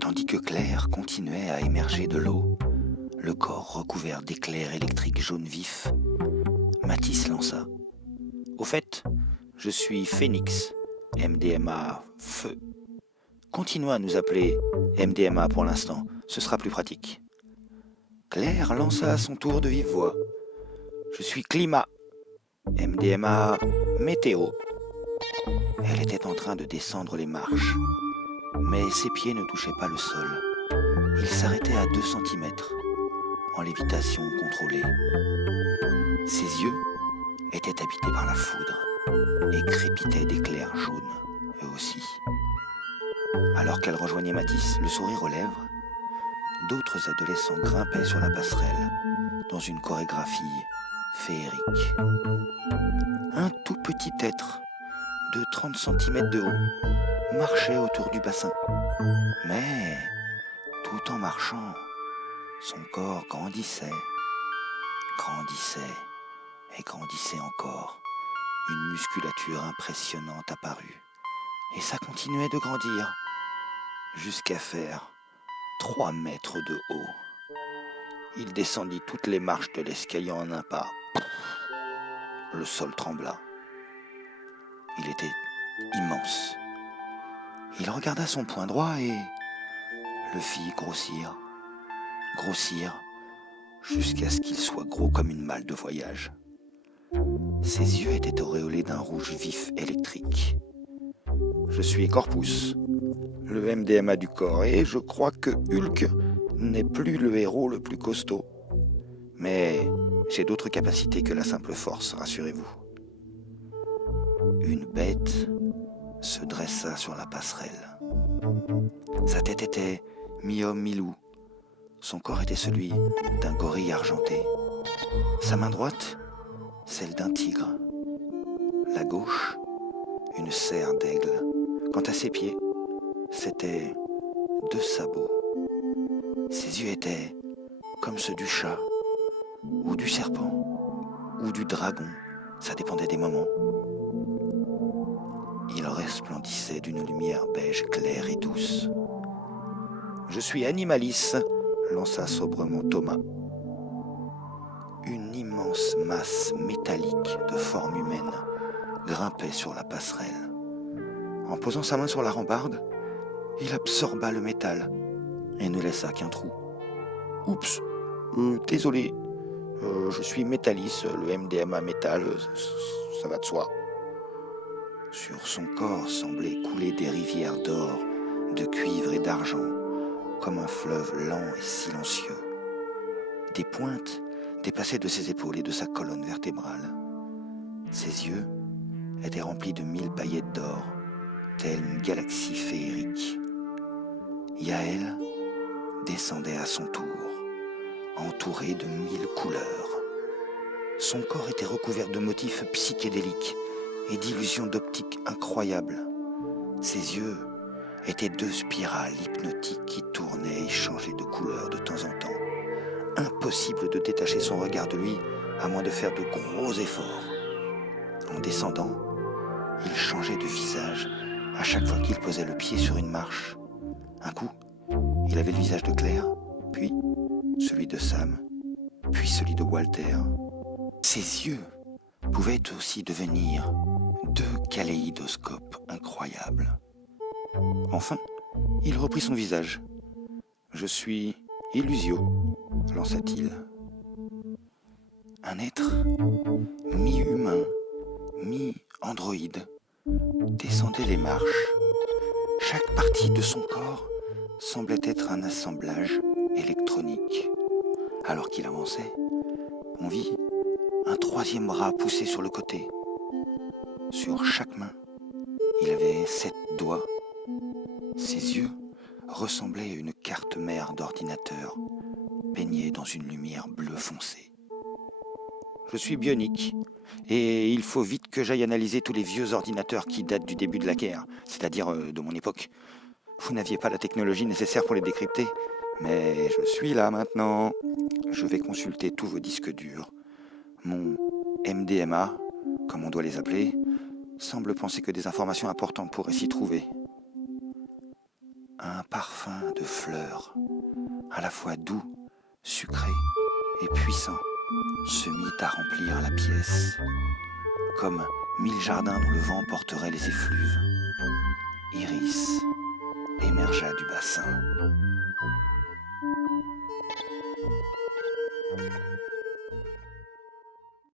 Tandis que Claire continuait à émerger de l'eau, le corps recouvert d'éclairs électriques jaune vif, Mathis lança. Au fait, je suis Phoenix, MDMA Feu. Continuez à nous appeler MDMA pour l'instant, ce sera plus pratique. Claire lança à son tour de vive voix. Je suis Climat, MDMA Météo. Elle était en train de descendre les marches, mais ses pieds ne touchaient pas le sol. Il s'arrêtait à 2 cm, en lévitation contrôlée. Ses yeux étaient habités par la foudre et crépitaient d'éclairs jaunes, eux aussi. Alors qu'elle rejoignait Mathis, le sourire aux lèvres, d'autres adolescents grimpaient sur la passerelle dans une chorégraphie féerique. Un tout petit être de 30 cm de haut marchait autour du bassin. Mais, tout en marchant, son corps grandissait et grandissait encore. Une musculature impressionnante apparut. Et ça continuait de grandir jusqu'à faire 3 mètres de haut. Il descendit toutes les marches de l'escalier en un pas. Le sol trembla. Il était immense. Il regarda son poing droit et le fit grossir, jusqu'à ce qu'il soit gros comme une malle de voyage. Ses yeux étaient auréolés d'un rouge vif électrique. Je suis Corpus, le MDMA du corps, et je crois que Hulk n'est plus le héros le plus costaud. Mais j'ai d'autres capacités que la simple force, rassurez-vous. Une bête se dressa sur la passerelle. Sa tête était mi-homme, mi-loup. Son corps était celui d'un gorille argenté. Sa main droite, celle d'un tigre. La gauche, une serre d'aigle. Quant à ses pieds, c'étaient 2 sabots. Ses yeux étaient comme ceux du chat, ou du serpent, ou du dragon. Ça dépendait des moments. Il resplendissait d'une lumière beige claire et douce. « Je suis Animalis », lança sobrement Thomas. Une immense masse métallique de forme humaine grimpait sur la passerelle. En posant sa main sur la rambarde, il absorba le métal et ne laissa qu'un trou. « Oups, désolé, je suis Métallis, le MDMA métal, ça va de soi. » Sur son corps semblaient couler des rivières d'or, de cuivre et d'argent, comme un fleuve lent et silencieux. Des pointes dépassaient de ses épaules et de sa colonne vertébrale. Ses yeux étaient remplis de 1000 paillettes d'or, telle une galaxie féerique. Yael descendait à son tour, entourée de 1000 couleurs. Son corps était recouvert de motifs psychédéliques et d'illusions d'optique incroyables. Ses yeux étaient 2 spirales hypnotiques qui tournaient et changeaient de couleur de temps en temps. Impossible de détacher son regard de lui, à moins de faire de gros efforts. En descendant, il changeait de visage à chaque fois qu'il posait le pied sur une marche. Un coup, il avait le visage de Claire, puis celui de Sam, puis celui de Walter. Ses yeux pouvaient aussi devenir 2 kaléidoscopes incroyables. Enfin, il reprit son visage. « Je suis Illusio », lança-t-il. Un être mi-humain, mi-androïde descendait les marches. Chaque partie de son corps semblait être un assemblage électronique. Alors qu'il avançait, on vit un 3e bras poussé sur le côté. Sur chaque main, il avait 7 doigts. Ses yeux ressemblaient à une carte mère d'ordinateur, baignée dans une lumière bleu foncé. Je suis bionique, et il faut vite que j'aille analyser tous les vieux ordinateurs qui datent du début de la guerre, c'est-à-dire de mon époque. Vous n'aviez pas la technologie nécessaire pour les décrypter, mais je suis là maintenant. Je vais consulter tous vos disques durs. Mon MDMA, comme on doit les appeler, semble penser que des informations importantes pourraient s'y trouver. Un parfum de fleurs, à la fois doux, sucré et puissant, se mit à remplir la pièce, comme 1000 jardins dont le vent porterait les effluves. Iris émergea du bassin.